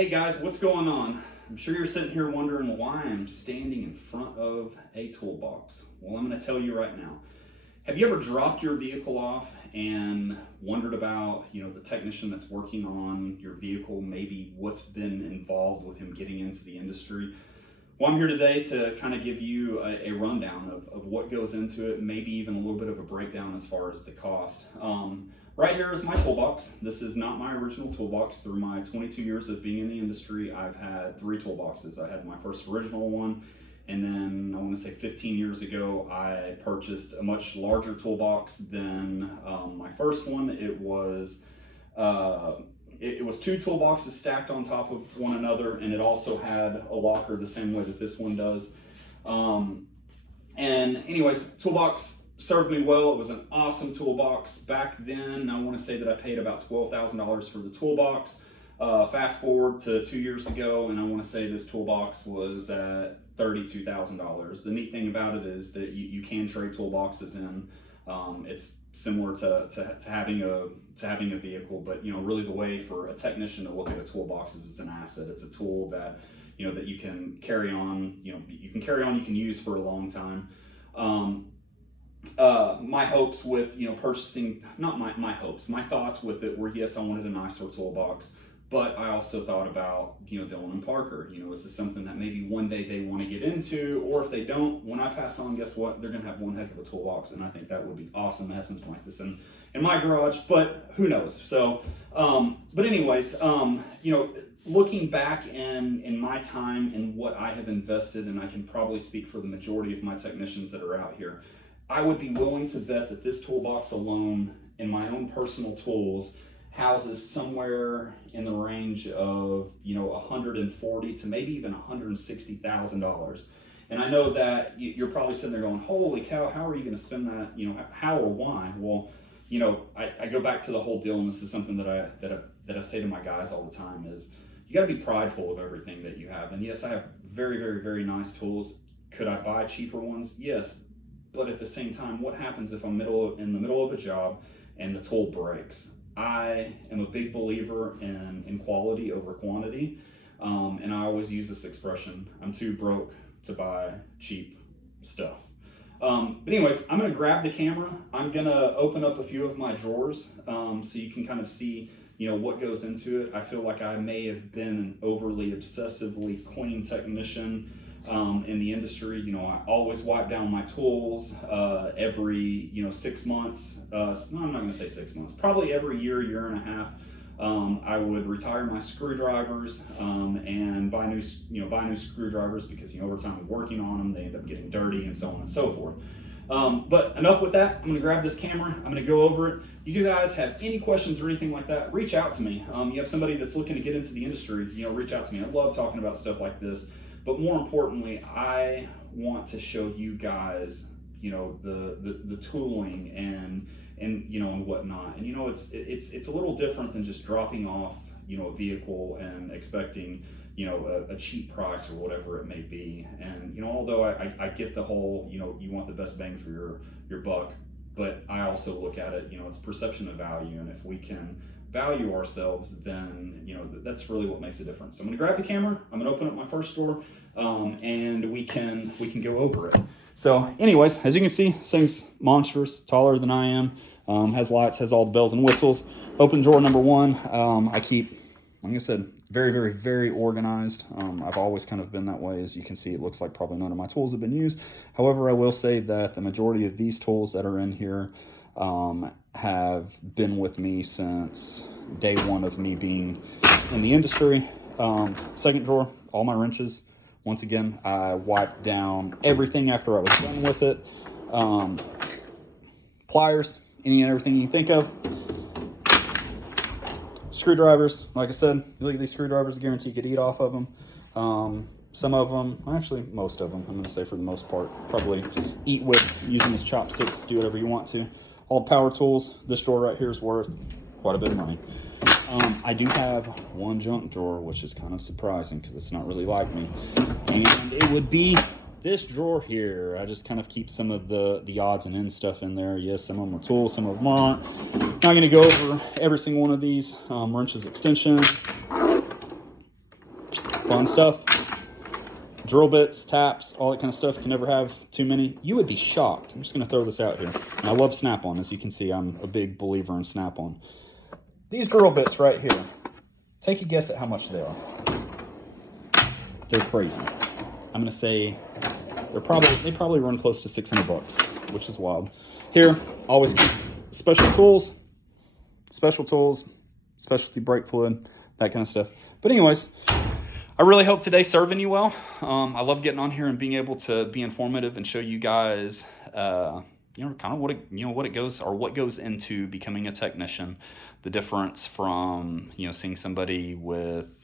Hey guys, what's going on? I'm sure you're sitting here wondering why I'm standing in front of a toolbox. Well, I'm going to tell you right now. Have you ever dropped your vehicle off and wondered about, the technician that's working on your vehicle, maybe what's been involved with him getting into the industry? Well, I'm here today to kind of give you a rundown of what goes into it, maybe even a little bit of a breakdown as far as the cost. Right here is my toolbox. This is not my original toolbox. Through my 22 years of being in the industry, I've had 3 toolboxes. I had my first original one, and then I want to say 15 years ago, I purchased a much larger toolbox than my first one. It was 2 toolboxes stacked on top of one another, and it also had a locker the same way that this one does. And anyways, toolbox served me well. It was an awesome toolbox. Back then, I want to say that I paid about $12,000 for the toolbox. Fast forward to 2 years ago, and I want to say this toolbox was at $32,000. The neat thing about it is that you can trade toolboxes in. It's similar to having a vehicle, but really the way for a technician to look at a toolbox is it's an asset. It's a tool that that you can carry on. You can use for a long time. My hopes with purchasing, not my hopes, my thoughts with it were, yes, I wanted a nicer toolbox, but I also thought about Dylan and Parker. Is this something that maybe one day they want to get into, or if they don't, when I pass on, guess what, they're gonna have one heck of a toolbox, and I think that would be awesome to have something like this in my garage, but who knows. So but anyways, looking back in my time and what I have invested, and I can probably speak for the majority of my technicians that are out here, I would be willing to bet that this toolbox alone, in my own personal tools, houses somewhere in the range of $140 to maybe even $160,000. And I know that you're probably sitting there going, "Holy cow! How are you going to spend that? How or why?" Well, I go back to the whole deal, and this is something that I say to my guys all the time: is you got to be prideful of everything that you have. And yes, I have very, very, very nice tools. Could I buy cheaper ones? Yes. But at the same time, what happens if I'm in the middle of a job and the tool breaks? I am a big believer in quality over quantity, and I always use this expression: I'm too broke to buy cheap stuff. But anyways, I'm gonna grab the camera. I'm gonna open up a few of my drawers so you can kind of see what goes into it. I feel like I may have been an overly obsessively clean technician in the industry. I always wipe down my tools every 6 months. No, I'm not going to say 6 months. Probably every year and a half. I would retire my screwdrivers and buy new screwdrivers because over time working on them, they end up getting dirty and so on and so forth. But enough with that. I'm going to grab this camera. I'm going to go over it. You guys have any questions or anything like that, reach out to me. You have somebody that's looking to get into the industry, reach out to me. I love talking about stuff like this. But more importantly, I want to show you guys, the tooling and whatnot. And it's a little different than just dropping off a vehicle and expecting a cheap price or whatever it may be. And although I get the whole you want the best bang for your buck, but I also look at it it's perception of value, and if we can value ourselves, then that's really what makes a difference. So I'm going to grab the camera. I'm going to open up my first door, and we can go over it. So, anyways, as you can see, this thing's monstrous, taller than I am. Has lights, has all the bells and whistles. Open drawer number 1. I keep, like I said, very, very, very organized. I've always kind of been that way. As you can see, it looks like probably none of my tools have been used. However, I will say that the majority of these tools that are in here have been with me since day one of me being in the industry. Second drawer, all my wrenches. Once again, I wiped down everything after I was done with it. Pliers, any and everything you can think of. Screwdrivers, like I said, you look at these screwdrivers, I guarantee you could eat off of them. Some of them, actually most of them, I'm going to say for the most part, probably eat with, using as chopsticks, do whatever you want to. All the power tools. This drawer right here is worth quite a bit of money. I do have one junk drawer, which is kind of surprising because it's not really like me. And it would be this drawer here. I just kind of keep some of the odds and ends stuff in there. Yes, some of them are tools, some of them aren't. Not going to go over every single one of these. Wrenches, extensions. fun stuff. Drill bits, taps, all that kind of stuff. You can never have too many. You would be shocked. I'm just going to throw this out here. And I love Snap-on. As you can see, I'm a big believer in Snap-on. These drill bits right here, take a guess at how much they are. They're crazy. I'm going to say they probably run close to $600, which is wild. Here, always keep special tools, specialty brake fluid, that kind of stuff. But anyways, I really hope today's serving you well. I love getting on here and being able to be informative and show you guys, kind of what goes into becoming a technician, the difference from, seeing somebody with